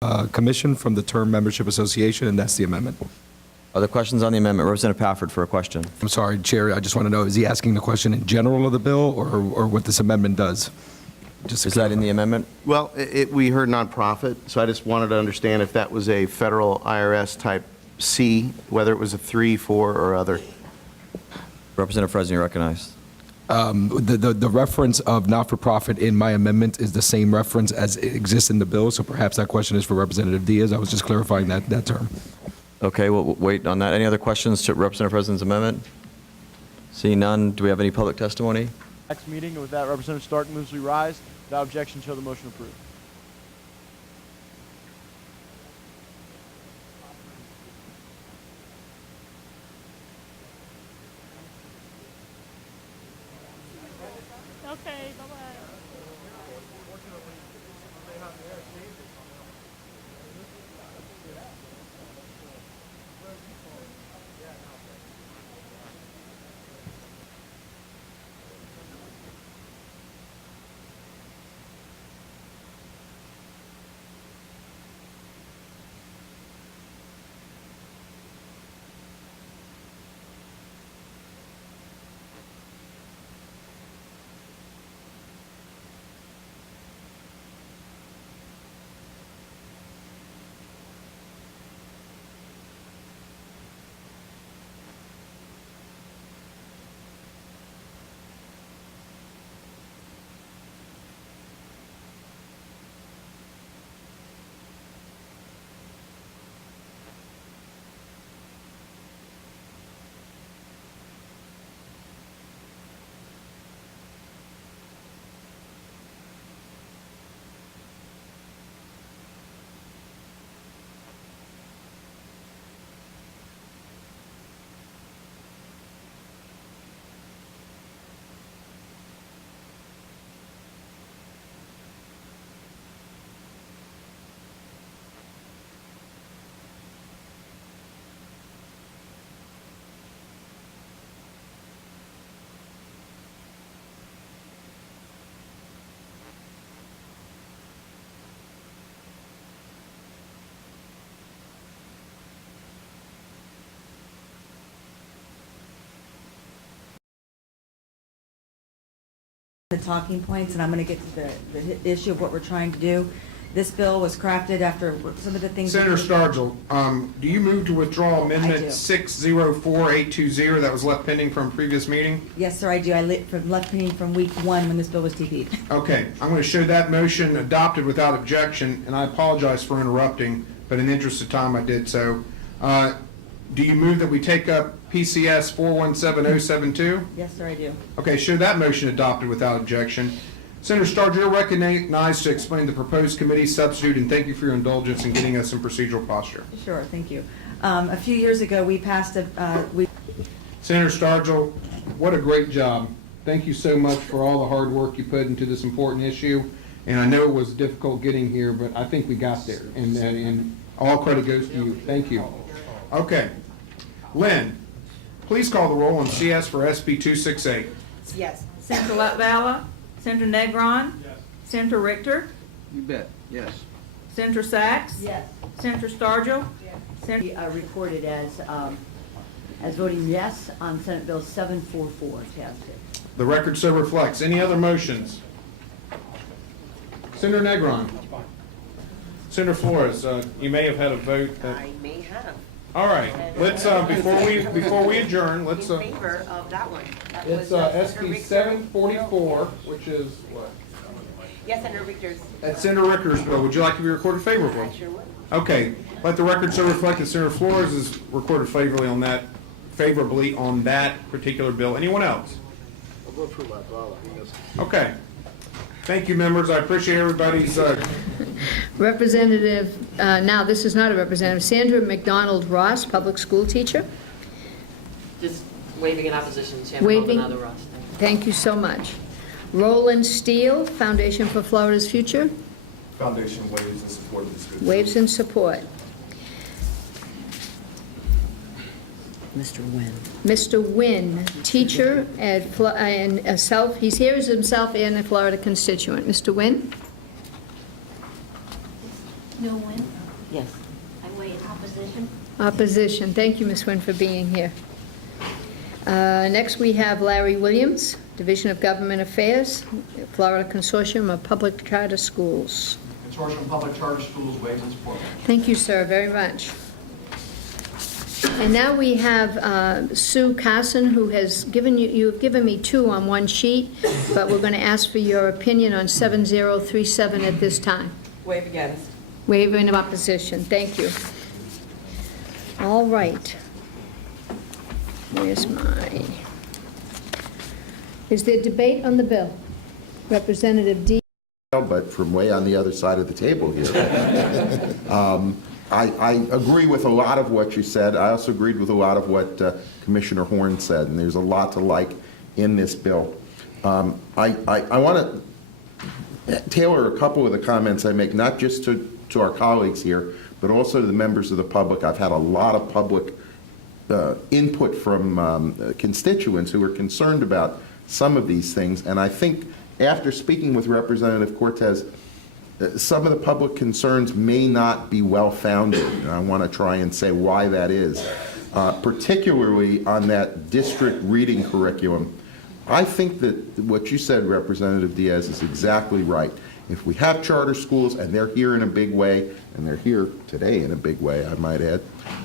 commission from the Term Membership Association, and that's the amendment. Other questions on the amendment? Representative Pafford for a question. I'm sorry, Chair, I just want to know, is he asking the question in general of the bill or what this amendment does? Just Is that in the amendment? Well, we heard nonprofit, so I just wanted to understand if that was a federal IRS type C, whether it was a 3, 4, or other. Representative Fresno, you're recognized. The reference of not-for-profit in my amendment is the same reference as it exists in the bill, so perhaps that question is for Representative Diaz. I was just clarifying that term. Okay, we'll wait on that. Any other questions to Representative President's amendment? Seeing none, do we have any public testimony? Next meeting, and with that, Representative Stark moves we rise. Without objection, show the motion approved. Okay, bye-bye. The talking points, and I'm going to get to the issue of what we're trying to do. This bill was crafted after some of the things. Senator Stargel, do you move to withdraw I Amendment do. 604820 that was left pending from previous meeting? Yes, sir, I do. I left pending from week 1 when this bill was TP'd. Okay, I'm going to show that motion adopted without objection, and I apologize for interrupting, but in the interest of time, I did so. Do you move that we take up PCS 417072? Yes, sir, I do. Okay, show that motion adopted without objection. Senator Stargel, you're recognized to explain the proposed committee substitute, and thank you for your indulgence in getting us some procedural posture. Sure, thank you. A few years ago, we passed Senator Stargel, what a great job. Thank you so much for all the hard work you put into this important issue. And I know it was difficult getting here, but I think we got there. And all credit goes to you. Thank you. Okay. Lynn, please call the roll on CS for SB 268. Yes. Senator Latvala, Senator Negron, Senator Richter, You bet, yes. Senator Sachs, Yes. Senator Stargel, Be recorded as voting yes on Senate Bill 744, tab 6. The record so reflects. Any other motions? Senator Negron. Senator Flores, you may have had a vote that... I may have. All right, let's, before we adjourn, let's... In favor of that one. That It's was, Senator SB Richter. 744, which is what? Yes, Senator Richter's. That's Senator Richter's bill. Would you like to be recorded favorably? I sure would. Okay, let the record so reflect that Senator Flores is recorded favorably on that particular bill. Anyone else? I'll go through my dollar. Okay. Thank you, members. I appreciate everybody's, Representative, now this is not a representative, Sandra McDonald Ross, public school teacher. Just waving in opposition, Sandra Waving. Maldonado Ross. Thank you so much. Roland Steele, Foundation for Florida's Future. Foundation waves in support of this group. Waves in support. Mr. Nguyen. Mr. Nguyen, teacher at, he's here as himself and a Florida constituent. Mr. Nguyen? Hill Wynn. Yes. I weigh opposition. Opposition. Thank you, Ms. Wynn, for being here. Next, we have Larry Williams, Division of Government Affairs, Florida Consortium of Public Charter Schools. Consortium of Public Charter Schools, waives and support. Thank you, sir, very much. And now we have Sue Carson, who has given you've given me 2 on one sheet, but we're going to ask for your opinion on 7037 at this time. Wave again. Waive in opposition. Thank you. All right. Where's my... Is there debate on the bill? Representative D. But from way on the other side of the table here. I agree with a lot of what you said. I also agreed with a lot of what Commissioner Horn said, and there's a lot to like in this bill. I want to tailor a couple of the comments I make, not just to our colleagues here, but also to the members of the public. I've had a lot of public input from constituents who are concerned about some of these things, and I think after speaking with Representative Cortez, some of the public concerns may not be well-founded, and I want to try and say why that is, particularly on that district reading curriculum. I think that what you said, Representative Diaz, is exactly right. If we have charter schools, and they're here in a big way, and they're here today in a big way, I might add,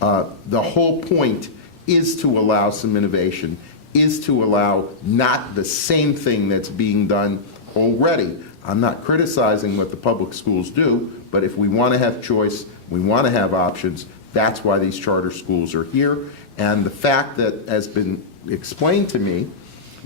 the whole point is to allow some innovation, is to allow not the same thing that's being done already. I'm not criticizing what the public schools do, but if we want to have choice, we want to have options, that's why these charter schools are here. And the fact that has been explained to me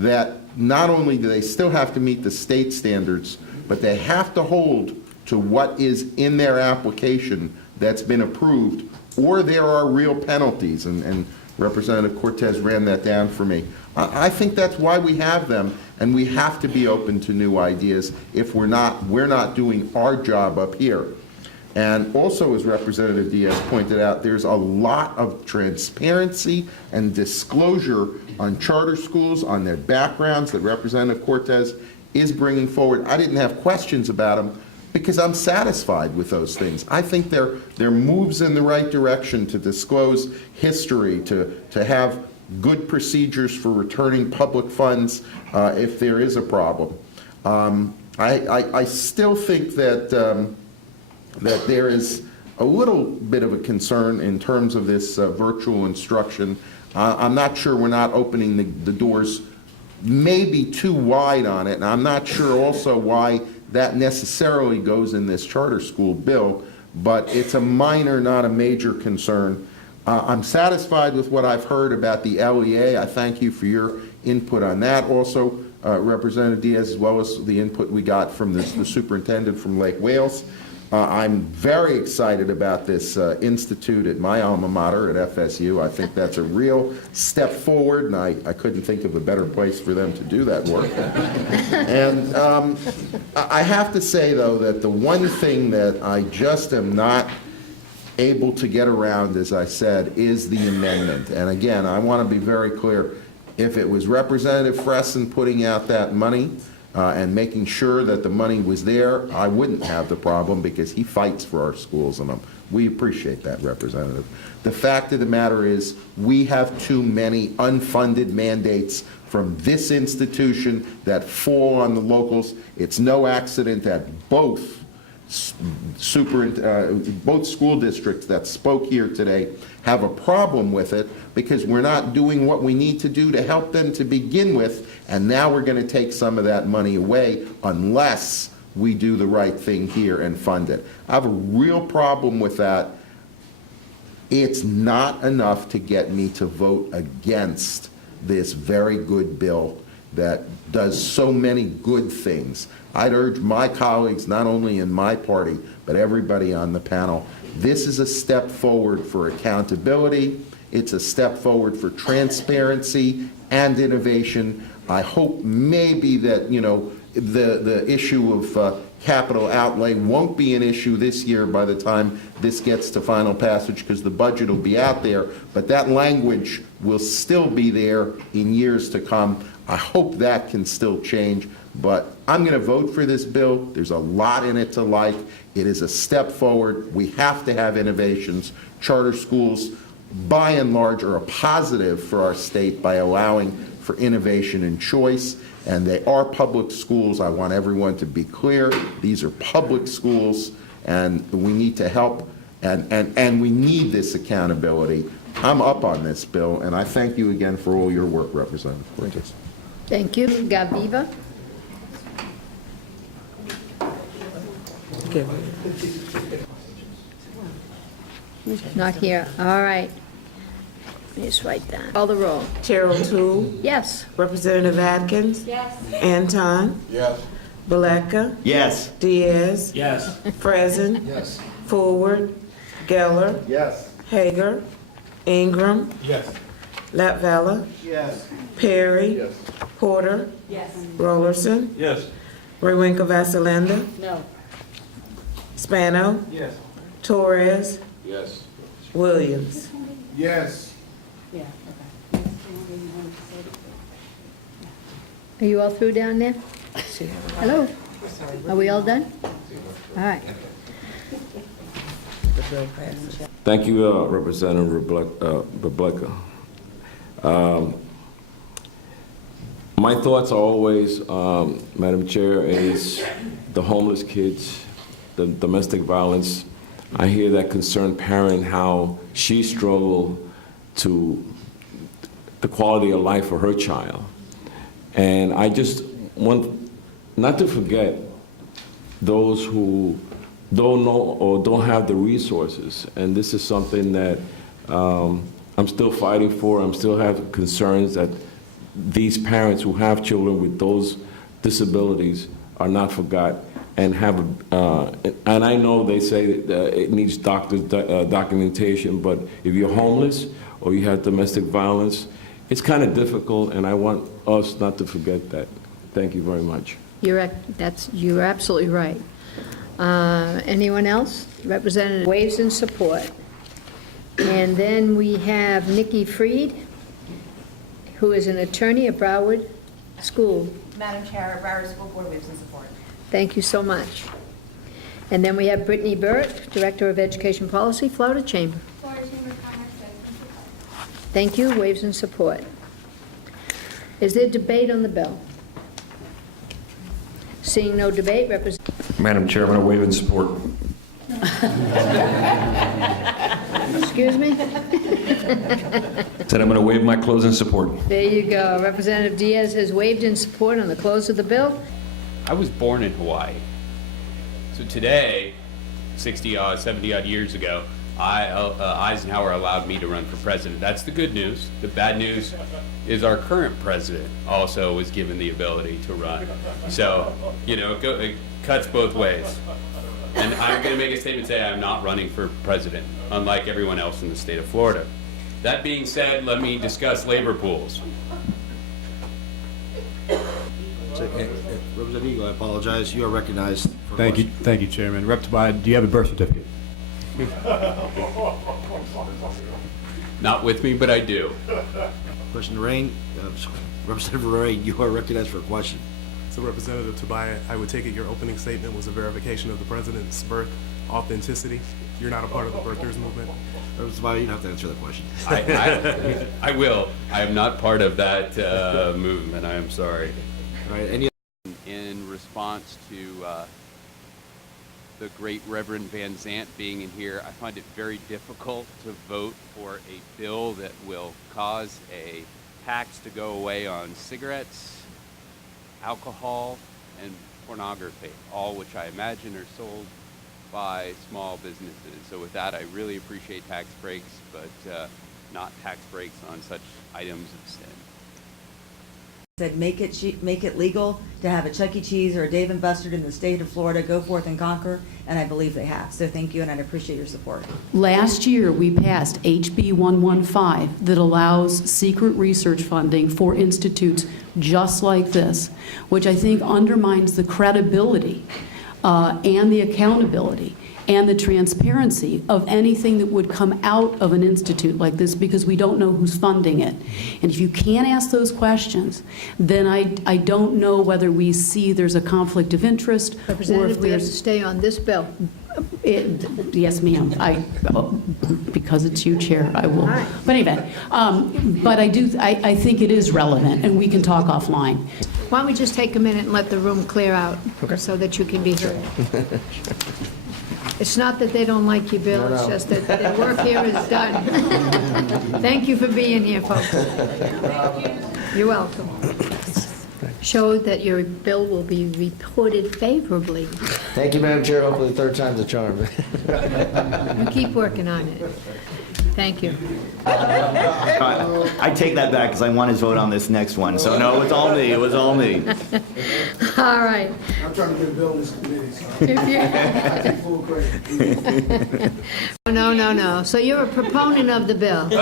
that not only do they still have to meet the state standards, but they have to hold to what is in their application that's been approved, or there are real penalties, and Representative Cortez ran that down for me. I think that's why we have them, and we have to be open to new ideas. If we're not doing our job up here. And also, as Representative Diaz pointed out, there's a lot of transparency and disclosure on charter schools, on their backgrounds that Representative Cortez is bringing forward. I didn't have questions about them because I'm satisfied with those things. I think they're moves in the right direction to disclose history, to have good procedures for returning public funds if there is a problem. I still think that that there is a little bit of a concern in terms of this virtual instruction. I'm not sure we're not opening the doors maybe too wide on it, and I'm not sure also why that necessarily goes in this charter school bill, but it's a minor, not a major concern. I'm satisfied with what I've heard about the LEA. I thank you for your input on that. Also, Representative Diaz, as well as the input we got from the superintendent from Lake Wales. I'm very excited about this institute at my alma mater at FSU. I think that's a real step forward, and I couldn't think of a better place for them to do that work. And I have to say, though, that the one thing that I just am not able to get around, as I said, is the amendment. And again, I want to be very clear. If it was Representative Fresson putting out that money and making sure that the money was there, I wouldn't have the problem because he fights for our schools, and we appreciate that, Representative. The fact of the matter is we have too many unfunded mandates from this institution that fall on the locals. It's no accident that both school districts that spoke here today have a problem with it because we're not doing what we need to do to help them to begin with, and now we're going to take some of that money away unless we do the right thing here and fund it. I have a real problem with that. It's not enough to get me to vote against this very good bill that does so many good things. I'd urge my colleagues, not only in my party, but everybody on the panel, this is a step forward for accountability. It's a step forward for transparency and innovation. I hope maybe that, the issue of capital outlay won't be an issue this year by the time this gets to final passage because the budget will be out there, but that language will still be there in years to come. I hope that can still change. but I'm going to vote for this bill. There's a lot in it to like. It is a step forward. We have to have innovations. Charter schools, by and large, are a positive for our state by allowing for innovation and choice, and they are public schools. I want everyone to be clear. These are public schools, and we need to help, and we need this accountability. I'm up on this bill, and I thank you again for all your work, Representative Cortez. Thank you. Gaviva? Not here. All right. Let me just write that. Call the roll. Terrell Toole. Yes. Representative Atkins. Yes. Anton. Yes. Baleka. Yes. Diaz. Yes. President. Yes. Forward. Geller. Yes. Hager. Ingram. Yes. Latvala. Yes. Perry. Yes. Porter. Yes. Rollerson. Yes. Raywinkle Vasilenda. No. Spano. Yes. Torres. Yes. Williams. Yes. Yeah, Are you all through down there? Hello? Are we all done? All right. Thank you, Representative Rebecca. My thoughts are always, Madam Chair, is the homeless kids, the domestic violence. I hear that concerned parent, how she struggled to the quality of life for her child. And I just want not to forget those who don't know or don't have the resources. And this is something that I'm still fighting for. I'm still have concerns that these parents who have children with those disabilities are not forgot and have, and I know they say that it needs doctor's documentation, but if you're homeless or you have domestic violence, it's kind of difficult, and I want us not to forget that. Thank you very much. You're absolutely right. Anyone else? Representative waves in support. And then we have Nikki Freed, who is an attorney at Broward School. Madam Chair, Broward School Board waves in support. Thank you so much. And then we have Brittany Burt, Director of Education Policy, Florida Chamber. Florida Chamber of Commerce, Thank you. Waves in support. Is there debate on the bill? Seeing no debate, Madam Chair, I'm going to waive in support. Excuse me? Said I'm going to waive my closing support. There you go. Representative Diaz has waived in support on the close of the bill. I was born in Hawaii. So today, 60-odd, 70-odd years ago, Eisenhower allowed me to run for president. That's the good news. The bad news is our current president also was given the ability to run. So, you know, it cuts both ways. And I'm going to make a statement saying I'm not running for president, unlike everyone else in the state of Florida. That being said, let me discuss labor pools. Representative Eagle, I apologize. You are recognized. Thank you, Chairman. Rep. Tobias, do you have a birth certificate? Not with me, but I do. Question Rain. Representative Rain, you are recognized for a question. So Representative Tobias, I would take it your opening statement was a verification of the president's birth authenticity. You're not a part of the birthers movement? Representative Tobias, you don't have to answer that question. I will. I am not part of that movement. I am sorry. All right. Any in response to the great Reverend Van Zant being in here, I find it very difficult to vote for a bill that will cause a tax to go away on cigarettes, alcohol, and pornography, all which I imagine are sold by small businesses. So with that, I really appreciate tax breaks, but not tax breaks on such items of sin. Said make it legal to have a Chuck E. Cheese or a Dave & Buster's in the state of Florida. Go forth and conquer, and I believe they have. So thank you, and I'd appreciate your support. Last year, we passed HB 115 that allows secret research funding for institutes just like this, which I think undermines the credibility and the accountability and the transparency of anything that would come out of an institute like this, because we don't know who's funding it. And if you can't ask those questions, then I don't know whether we see there's a conflict of interest, or if Representative, we have to there's... stay on this bill. Yes, ma'am. Because it's you, Chair, I will. right. But anyway, but I think it is relevant, and we can talk offline. Why don't we just take a minute and let the room clear out so that you can be heard? It's not that they don't like you, Bill, it's just that the work here is done. Thank you for being here, folks. You're welcome. Show that your bill will be reported favorably. Thank you, Madam Chair. Hopefully the third time's a charm. You keep working on it. Thank you. I take that back because I want his vote on this next one. So no, it was all me. It was all me. All right. I'm trying to get Bill in this committee, so If you- I take full credit. No. So you're a proponent of the bill? No,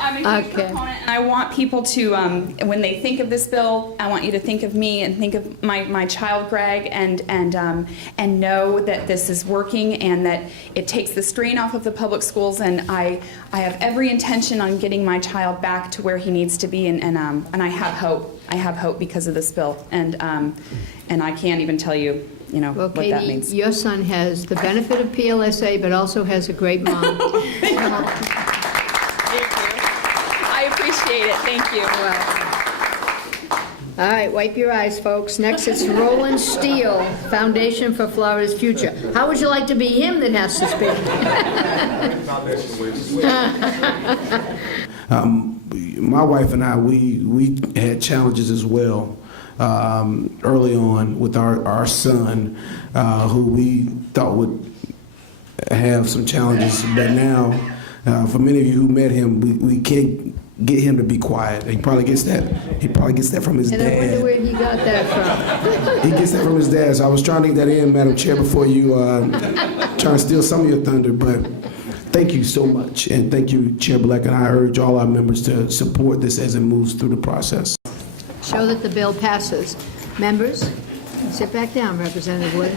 I'm a huge Okay. proponent, and I want people to, when they think of this bill, I want you to think of me and think of my child, Greg, and know that this is working and that it takes the strain off of the public schools. And I have every intention on getting my child back to where he needs to be, and I have hope. I have hope because of this bill, and I can't even tell you, Well, what that Katie, means. your son has the benefit of PLSA, but also has a great mom. I appreciate it. Thank you. All right, wipe your eyes, folks. Next, it's Roland Steele, Foundation for Florida's Future. How would you like to be him that has to speak? My wife and I, we had challenges as well early on with our son, who we thought would have some challenges, but now, for many of you who met him, we can't get him to be quiet. He probably gets that from his And I wonder dad. where he got that from. He gets that from his dad. So I was trying to get that in, Madam Chair, before you trying to steal some of your thunder, but thank you so much. And thank you, Chair Black, and I urge all our members to support this as it moves through the process. Show that the bill passes. Members, sit back down, Representative Wood.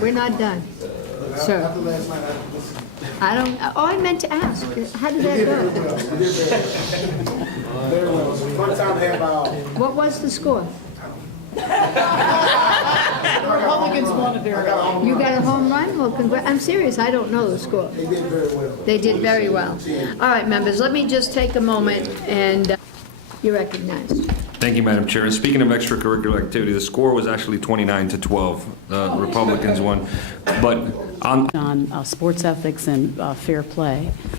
We're not done. Sir. I meant to ask. How did that go? What was the score? The Republicans won it there. You got a home run? Well, I'm serious, I don't know the score. They did very well. They did very well. All right, members, let me just take a moment, and you're recognized. Thank you, Madam Chair. And speaking of extracurricular activity, the score was actually 29-12. The Republicans won. But on sports ethics and fair play.